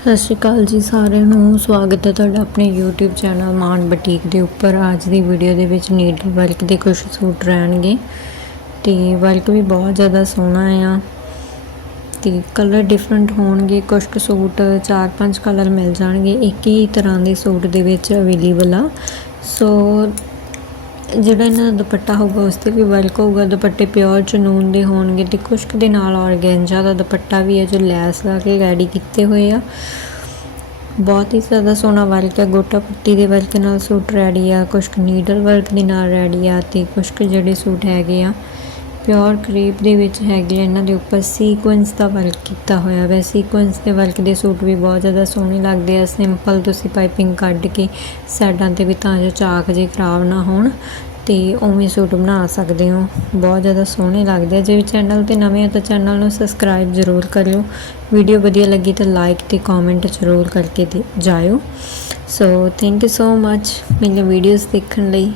सत श्री अकाल जी सारिਆਂ ਨੂੰ स्वागत है ਤੁਹਾਡਾ ਆਪਣੇ YouTube चैनल मान बुटीक ਦੇ ਉੱਪਰ। ਅੱਜ ਦੀ ਵੀਡੀਓ ਦੇ ਵਿੱਚ ਨੀਡਲ ਵਰਕ ਦੇ ਕੁਝ ਸੂਟ ਰਹਿਣਗੇ ਤੇ ਵਰਕ ਵੀ ਬਹੁਤ ਜ਼ਿਆਦਾ ਸੋਹਣਾ ਆ ਤੇ ਕਲਰ ਡਿਫਰੈਂਟ ਹੋਣਗੇ। ਕੁਝ ਸੂਟ 4-5 ਕਲਰ ਮਿਲ ਜਾਣਗੇ ਇੱਕ ਹੀ ਤਰ੍ਹਾਂ ਦੇ ਸੂਟ ਦੇ ਵਿੱਚ ਅਵੇਲੇਬਲ ਆ। ਸੋ ਜਿਹੜਾ ਇਹਨਾਂ ਦਾ ਦੁਪੱਟਾ ਹੋਊਗਾ ਉਸ 'ਤੇ ਵੀ ਵਰਕ ਹੋਊਗਾ। ਦੁਪੱਟੇ ਪਿਓਰ ਚਨੂਨ ਦੇ ਹੋਣਗੇ ਤੇ ਕੁਛ ਕੁ ਦੇ ਨਾਲ ਔਰਗੈਂਜਾ ਦਾ ਦੁਪੱਟਾ ਵੀ ਹੈ ਜੋ ਲੈਸ ਲਾ ਕੇ ਰੈਡੀ ਕੀਤੇ ਹੋਏ ਆ। ਬਹੁਤ ਹੀ ਜ਼ਿਆਦਾ ਸੋਹਣਾ ਵਰਕ ਹੈ। ਗੋਟਾ ਪੱਟੀ ਦੇ ਵਰਕ ਨਾਲ ਸੂਟ ਰੈਡੀ ਆ, ਕੁਛ ਕੁ ਨੀਡਲ ਵਰਕ ਦੇ ਨਾਲ ਰੈਡੀ ਆ ਤੇ ਕੁਛ ਕੁ ਜਿਹੜੇ ਸੂਟ ਹੈਗੇ ਆ ਪਿਓਰ ਕਰੀਪ ਦੇ ਵਿੱਚ ਹੈਗੇ। ਇਹਨਾਂ ਦੇ ਉੱਪਰ ਸੀਕੁਐਂਸ ਦਾ ਵਰਕ ਕੀਤਾ ਹੋਇਆ ਵੈ। ਸੀਕੁਐਂਸ ਦੇ ਵਰਕ ਦੇ ਸੂਟ ਵੀ ਬਹੁਤ ਜ਼ਿਆਦਾ ਸੋਹਣੇ ਲੱਗਦੇ ਆ। ਸਿੰਪਲ ਤੁਸੀਂ ਪਾਈਪਿੰਗ ਕੱਢ ਕੇ ਸਾਈਡਾਂ 'ਤੇ ਵੀ ਤਾਂ ਜੋ ਚਾਕ ਜੇ ਖਰਾਬ ਨਾ ਹੋਣ ਤੇ ਉਵੇਂ ਸੂਟ ਬਣਾ ਸਕਦੇ ਹੋ। ਬਹੁਤ ਜ਼ਿਆਦਾ ਸੋਹਣੇ ਲੱਗਦੇ ਆ। ਜੇ ਚੈਨਲ 'ਤੇ ਨਵੇਂ ਹੋ ਤਾਂ ਚੈਨਲ ਨੂੰ ਸਬਸਕ੍ਰਾਈਬ ਜ਼ਰੂਰ ਕਰਿਓ। ਵੀਡੀਓ ਵਧੀਆ ਲੱਗੀ ਤਾਂ ਲਾਈਕ ਤੇ ਕਮੈਂਟ ਜ਼ਰੂਰ ਕਰਕੇ ਜਾਇਓ। So thank you so much ਮੇਰੀਆਂ ਵੀਡੀਓਜ਼ ਦੇਖਣ ਲਈ।